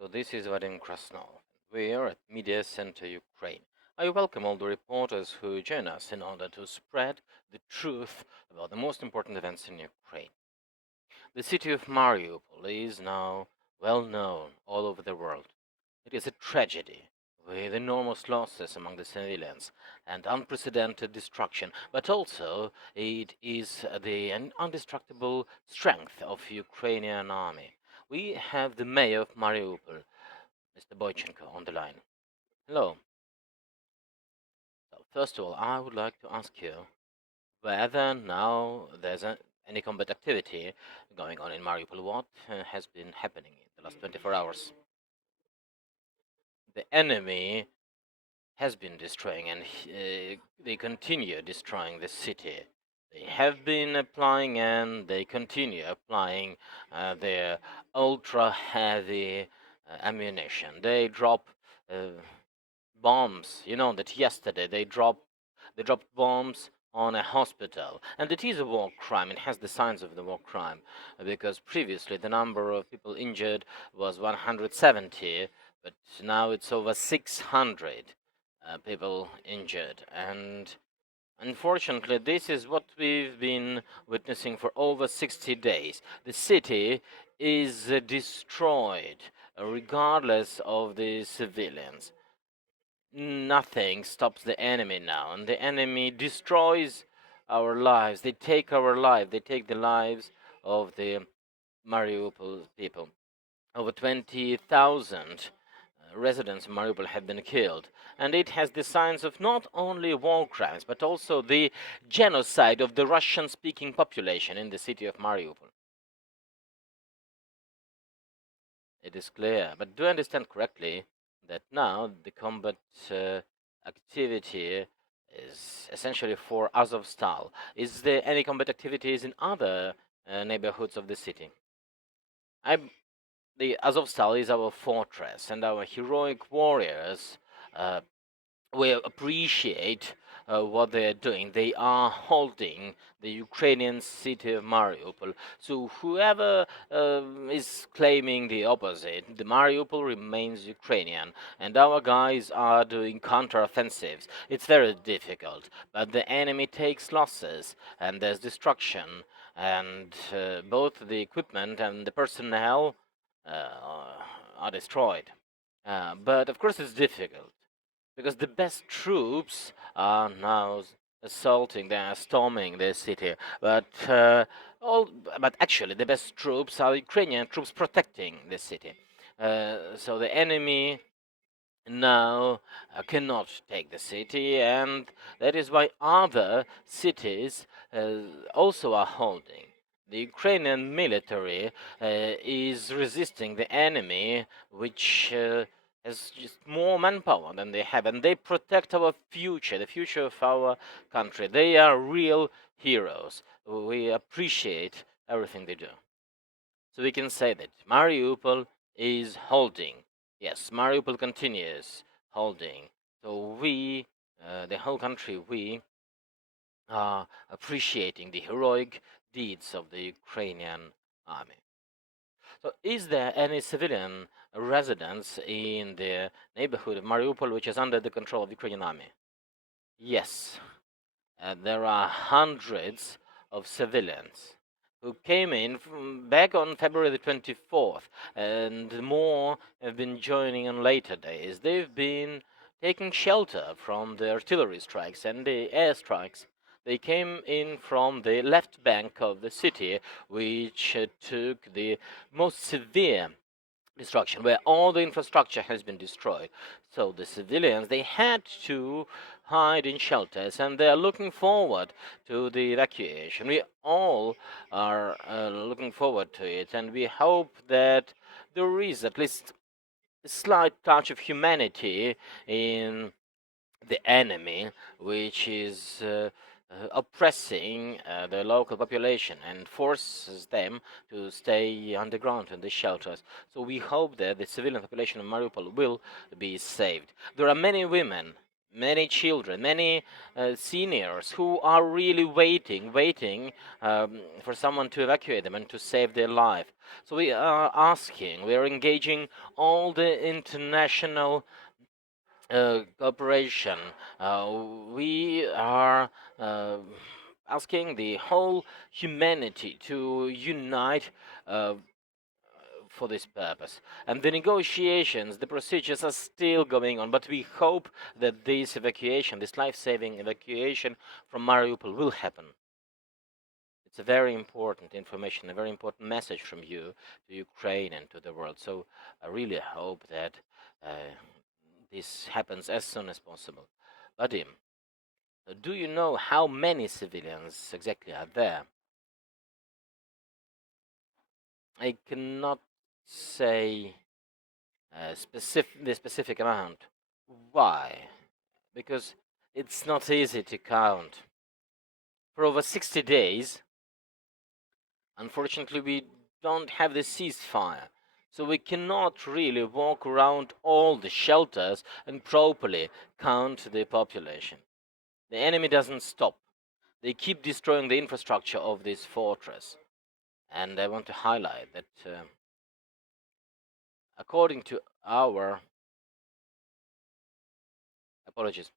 So this is Vadym. We are at Mediacentru Ukraine. I welcome all the reporters who join us in order to spread the truth about the most important events in Ukraine. The city of Mariupol is now well known all over the world. It is a tragedy with enormous losses among the civilians and unprecedented destruction, but also it is the indestructible strength of Ukrainian army. We have the mayor of Mariupol, Mr. Boichenko, on the line. Hello. So first of all, I would like to ask you whether now there's any combat activity going on in Mariupol. What has been happening in the last 24 hours? The enemy has been destroying, and they continue destroying the city. They have been applying and they continue applying their ultra heavy ammunition. They drop bombs. You know that yesterday they dropped bombs on a hospital, and it is a war crime. It has the signs of the war crime because previously the number of people injured was 170, but now it's over 600 people injured. And unfortunately, this is what we've been witnessing for over 60 days. The city is destroyed, regardless of the civilians. Nothing stops the enemy now, and the enemy destroys our lives. They take our life. They take the lives of the Mariupol people. Over 20,000 residents in Mariupol have been killed, and it has the signs of not only war crimes but also the genocide of the Russian-speaking population in the city of Mariupol. It is clear, but do I understand correctly that now the combat activity is essentially for Azovstal? Is there any combat activities in other neighborhoods of the city? The Azovstal is our fortress, and our heroic warriors we appreciate what they are doing. They are holding the Ukrainian city of Mariupol. So whoever is claiming the opposite, the Mariupol remains Ukrainian, and our guys are doing counteroffensives. It's very difficult, but the enemy takes losses, and there's destruction, and both the equipment and the personnel are destroyed. But of course, it's difficult because the best troops are now assaulting, they are storming the city. But but actually, the best troops are Ukrainian troops protecting the city. So the enemy now cannot take the city, and that is why other cities also are holding. The Ukrainian military is resisting the enemy, which has just more manpower than they have, and they protect our future, the future of our country. They are real heroes. We appreciate everything they do. So we can say that Mariupol is holding. Yes, Mariupol continues holding. So we, the whole country, we are appreciating the heroic deeds of the Ukrainian army. So is there any civilian residence in the neighborhood of Mariupol which is under the control of the Ukrainian army? Yes, there are hundreds of civilians who came in back on February the 24th, and more have been joining on later days. They've been taking shelter from the artillery strikes and the air strikes. They came in from the left bank of the city, which took the most severe destruction, where all the infrastructure has been destroyed. So the civilians, they had to hide in shelters, and they are looking forward to the evacuation. We all are looking forward to it, and we hope that there is at least a slight touch of humanity in the enemy, which is oppressing the local population and forces them to stay underground in the shelters. So we hope that the civilian population of Mariupol will be saved. There are many women many children, many seniors who are really waiting for someone to evacuate them and to save their life. So we are asking, we are engaging all the international cooperation. We are uh, asking the whole humanity to unite for this purpose. And the negotiations, the procedures are still going on, but we hope that this evacuation, this life-saving evacuation from Mariupol will happen. It's a very important information, a very important message from you to Ukraine and to the world. So I really hope that this happens as soon as possible. Vadym, do you know how many civilians exactly are there? I cannot say the specific amount. Why? Because it's not easy to count. For over 60 days, unfortunately, we don't have the ceasefire. So we cannot really walk around all the shelters and properly count the population. The enemy doesn't stop. They keep destroying the infrastructure of this fortress. And I want to highlight that according to our apologies,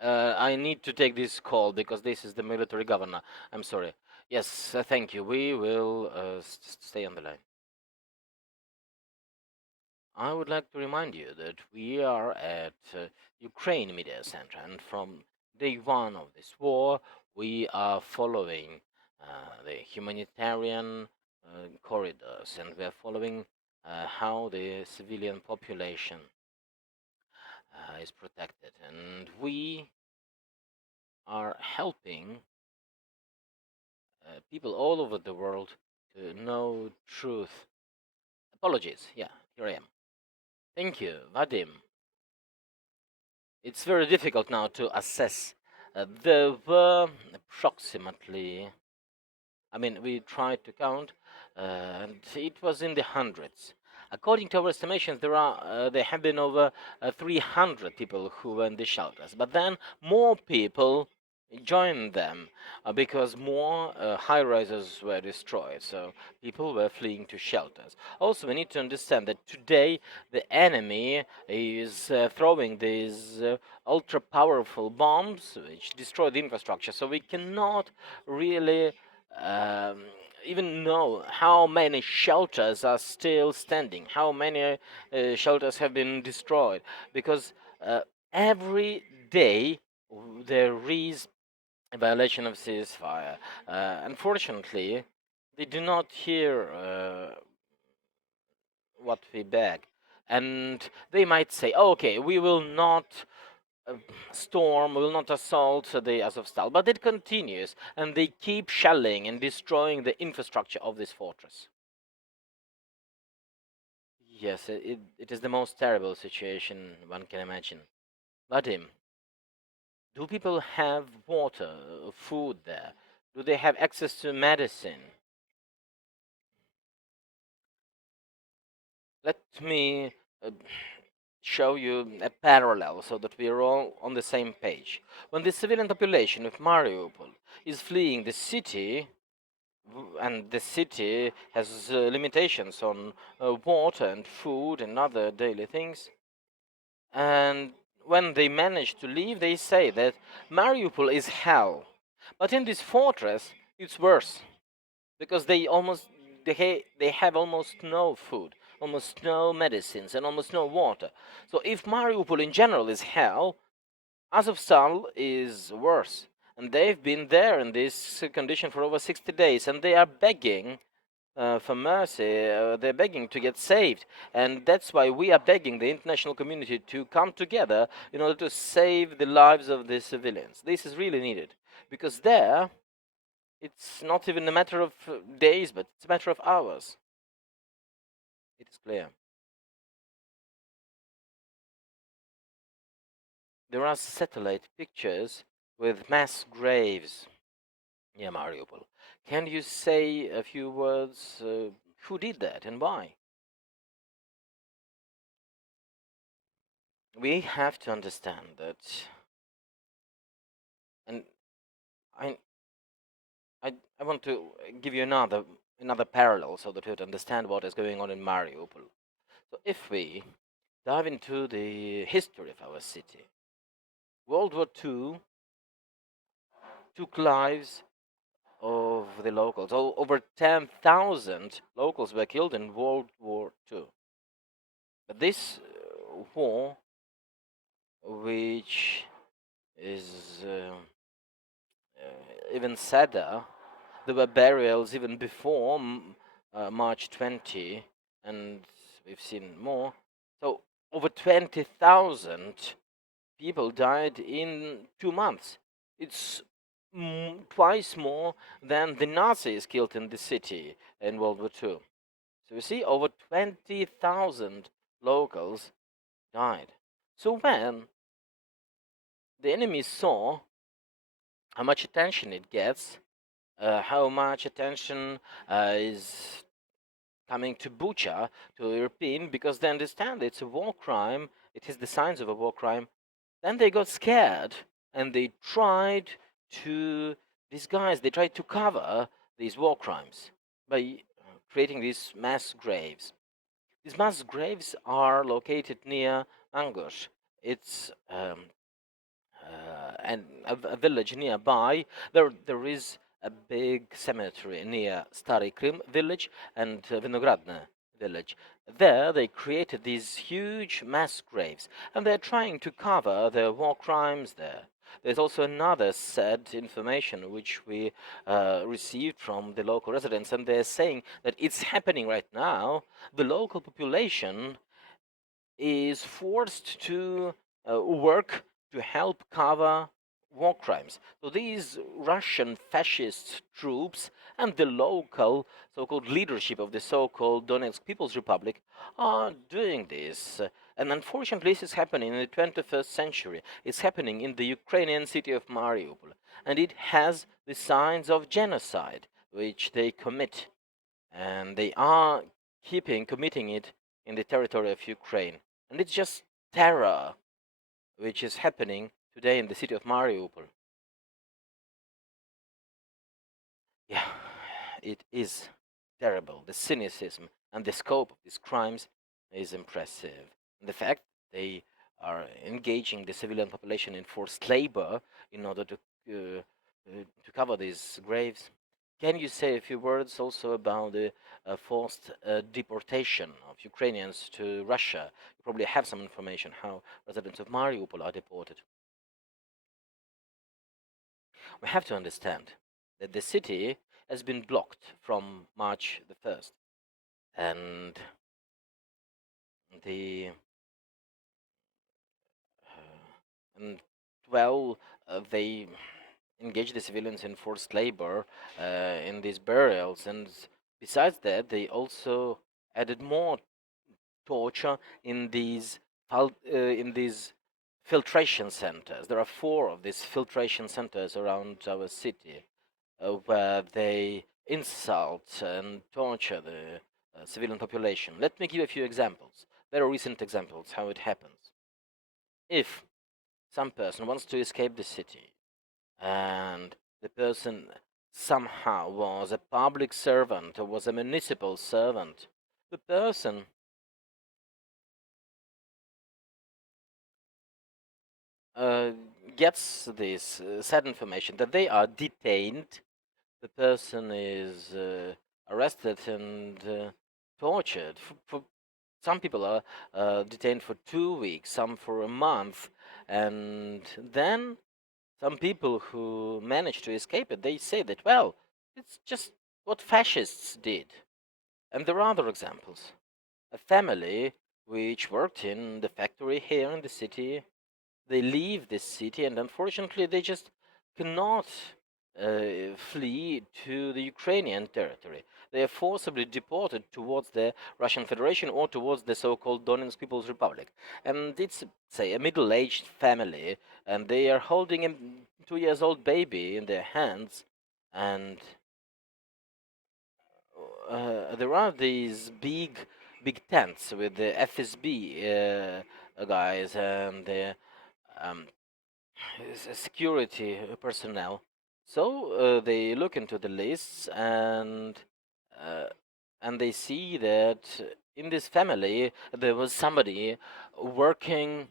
I need to take this call because this is the military governor. I'm sorry. Yes, thank you. We will stay on the line. I would like to remind you that we are at Ukraine Media Center, and from day one of this war, we are following the humanitarian corridors, and we are following how the civilian population is protected, and we are helping people all over the world to know truth. Apologies. Yeah, here I am. Thank you, Vadym. It's very difficult now to assess. There were approximately, I mean, we tried to count, and it was in the hundreds. According to our estimations, there have been over 300 people who were in the shelters, but then more people joined them because more high rises were destroyed, so people were fleeing to shelters. Also, we need to understand that today the enemy is throwing these ultra powerful bombs which destroy the infrastructure, so we cannot really um, even know how many shelters are still standing, how many shelters have been destroyed, because every day there is a violation of ceasefire. Unfortunately, they do not hear what we beg, and they might say, oh, "Okay, we will not storm, will not assault the Azovstal," but it continues, and they keep shelling and destroying the infrastructure of this fortress. Yes, it is the most terrible situation one can imagine. Vadim, do people have water, food there? Do they have access to medicine? Let me show you a parallel so that we are all on the same page. When the civilian population of Mariupol is fleeing the city, and the city has limitations on water and food and other daily things, and when they manage to leave, they say that Mariupol is hell. But in this fortress, it's worse because they have almost no food, almost no medicines, and almost no water. So if Mariupol in general is hell, Azovstal is worse. And they've been there in this condition for over 60 days, and they are begging for mercy. They're begging to get saved, and that's why we are begging the international community to come together in order to save the lives of the civilians. This is really needed because there, it's not even a matter of days, but it's a matter of hours. It is clear. There are satellite pictures with mass graves near Mariupol. Can you say a few words? Who did that and why? we have to understand that, and I, I want to give you another parallel so that you understand what is going on in Mariupol. So if we dive into the history of our city, World War II took lives of the locals. Over 10,000 locals were killed in World War II. But this war, which is even sadder, there were burials even before March 20, and we've seen more. So over 20,000 people died in 2 months. It's twice more than the Nazis killed in the city in World War II. So you see, over 20,000 locals died. So when the enemy saw how much attention it gets, how much attention is coming to Bucha, to European, because they understand it's a war crime, it has the signs of a war crime, then they got scared and they tried to disguise, they tried to cover these war crimes by creating these mass graves. These mass graves are located near Angush. It's and a village nearby. There is a big cemetery near Stary Krim village and Vinogradne village. There they created these huge mass graves, and they're trying to cover the war crimes there. There's also another sad information which we received from the local residents, and they're saying that it's happening right now. The local population is forced to work to help cover war crimes. So these Russian fascist troops and the local so-called leadership of the so-called Donetsk People's Republic are doing this. And unfortunately, this is happening in the 21st century. It's happening in the Ukrainian city of Mariupol. And it has the signs of genocide, which they commit. And they are committing it in the territory of Ukraine. And it's just terror which is happening today in the city of Mariupol. Yeah, it is terrible. The cynicism and the scope of these crimes is impressive. And the fact they are engaging the civilian population in forced labor in order to cover these graves. Can you say a few words also about the forced deportation of Ukrainians to Russia? You probably have some information how residents of Mariupol are deported. We have to understand that the city has been blocked from March the 1st, and the and well, they engage the civilians in forced labor in these burials, and besides that, they also added more torture in these filtration centers. There are 4 of these filtration centers around our city where they insult and torture the civilian population. Let me give a few examples, very recent examples, how it happens. If some person wants to escape the city and the person somehow was a public servant or was a municipal servant, the person uh, gets this sad information that they are detained. The person is arrested and tortured. For some people are detained for 2 weeks, some for a month, and then some people who manage to escape it, they say that, well, it's just what fascists did. And there are other examples. A family which worked in the factory here in the city, they leave this city, and unfortunately they just cannot flee to the Ukrainian territory. They are forcibly deported towards the Russian Federation or towards the so-called Donetsk People's Republic. And it's, say, a middle-aged family, and they are holding a 2 years old baby in their hands, and there are these big tents with the FSB guys and the um, security personnel. So they look into the lists uh, and they see that in this family there was somebody working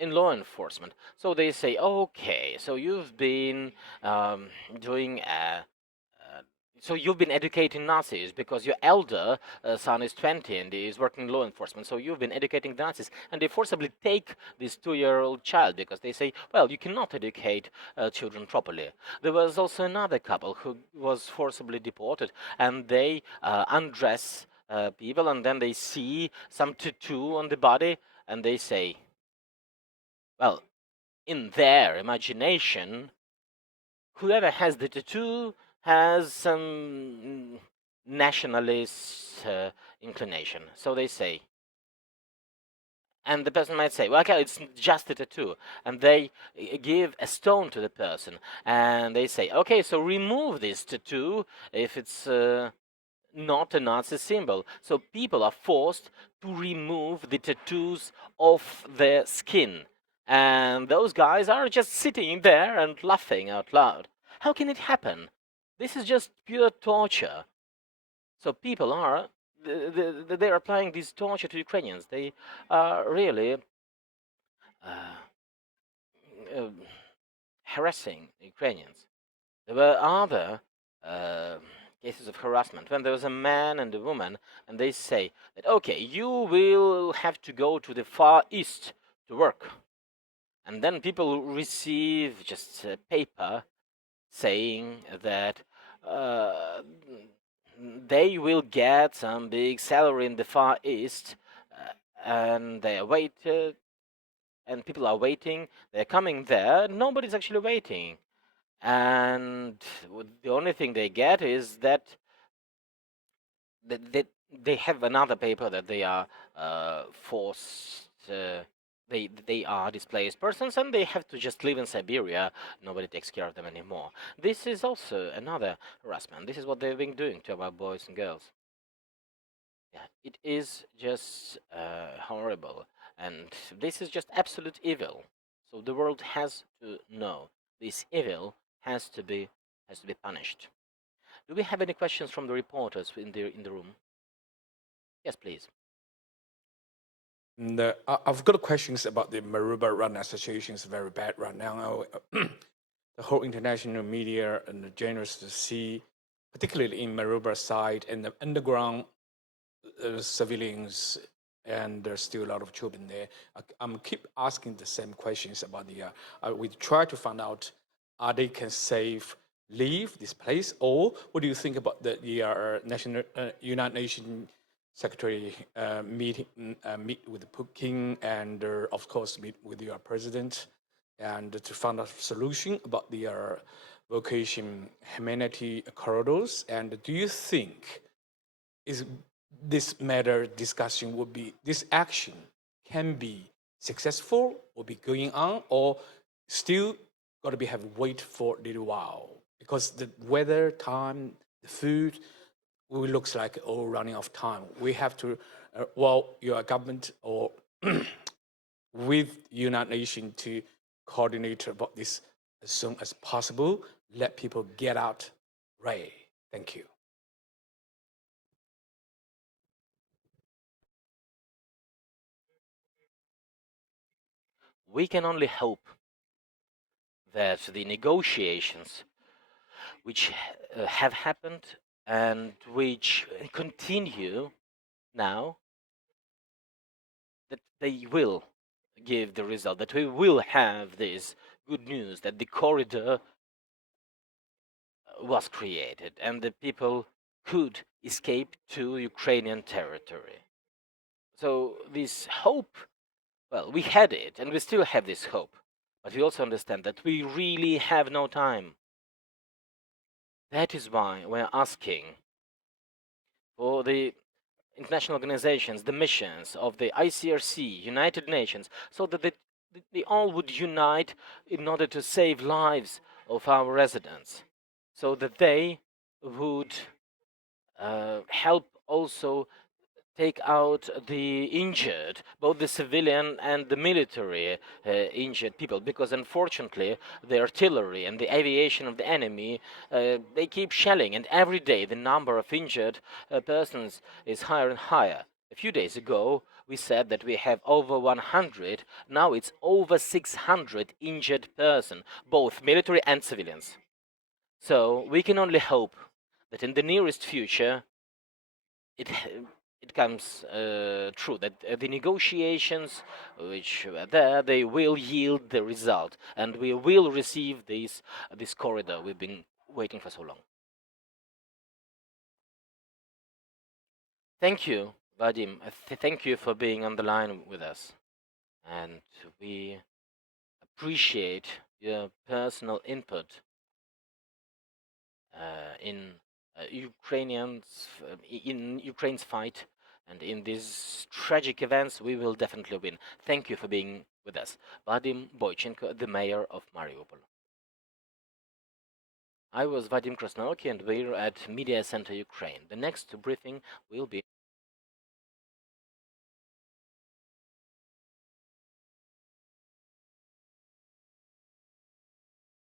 in law enforcement. So they say, okay, so you've been doing so you've been educating Nazis because your elder son is 20 and he is working in law enforcement. So you've been educating the Nazis, and they forcibly take this 2-year-old child because they say, well, you cannot educate children properly. There was also another couple who was forcibly deported, and they undress people, and then they see some tattoo on the body, and they say, well, in their imagination, whoever has the tattoo has some nationalist inclination. So they say, and the person might say, well, okay, it's just a tattoo. And they give a stone to the person, and they say, okay, so remove this tattoo if it's not a Nazi symbol. So people are forced to remove the tattoos off their skin. And those guys are just sitting there and laughing out loud. How can it happen? This is just pure torture. So people are they are applying this torture to Ukrainians. They are really uh, uh, harassing Ukrainians. There were other uh, cases of harassment when there was a man and a woman, and they say that, okay, you will have to go to the Far East to work. And then people receive just a paper saying that uh, they will get some big salary in the Far East, and they are waited, and people are waiting. They're coming there. Nobody's actually waiting, and the only thing they get is that they have another paper that they are forced. They are displaced persons and they have to just live in Siberia. Nobody takes care of them anymore. This is also another harassment. This is what they've been doing to our boys and girls. Yeah, it is just horrible, and this is just absolute evil. So the world has to know this evil has to be punished. Do we have any questions from the reporters in the room? Yes, please. I've got questions about the Mariupol run association. It's very bad right now. The whole international media and the journalists to see, particularly in Mariupol side and the underground civilians, and there's still a lot of children there. I'm keep asking the same questions about the. We try to find out, are they can leave this place, or what do you think about the national United Nations Secretary meet with Putin and of course meet with your president and to find a solution about the vocation humanity corridors. And do you think is this matter discussion would be this action can be successful or be going on, or still got to be have wait for a little while because the weather, time, the food, it looks like all running out of time. We have to, your government or with United Nations to coordinate about this as soon as possible. Let people get out. Right. Thank you. We can only hope that the negotiations which have happened and which continue now, that they will give the result, that we will have this good news that the corridor was created and the people could escape to Ukrainian territory. So this hope, well, we had it and we still have this hope, but we also understand that we really have no time. That is why we're asking for the international organizations, the missions of the ICRC, United Nations, so that they all would unite in order to save lives of our residents, so that they would help also take out the injured, both the civilian and the military injured people, because unfortunately the artillery and the aviation of the enemy, they keep shelling, and every day the number of injured persons is higher and higher. A few days ago we said that we have over 100, now it's over 600 injured persons, both military and civilians. So we can only hope that in the nearest future it comes true, that the negotiations which were there, they will yield the result, and we will receive this corridor we've been waiting for so long. Thank you, Vadym. Thank you for being on the line with us, and we appreciate your personal input in in Ukraine's fight, and in these tragic events we will definitely win. Thank you for being with us. Vadym Boichenko, the mayor of Mariupol. I was Vadym Krasnoky, and we're at Mediacentru Ukraine. The next briefing will be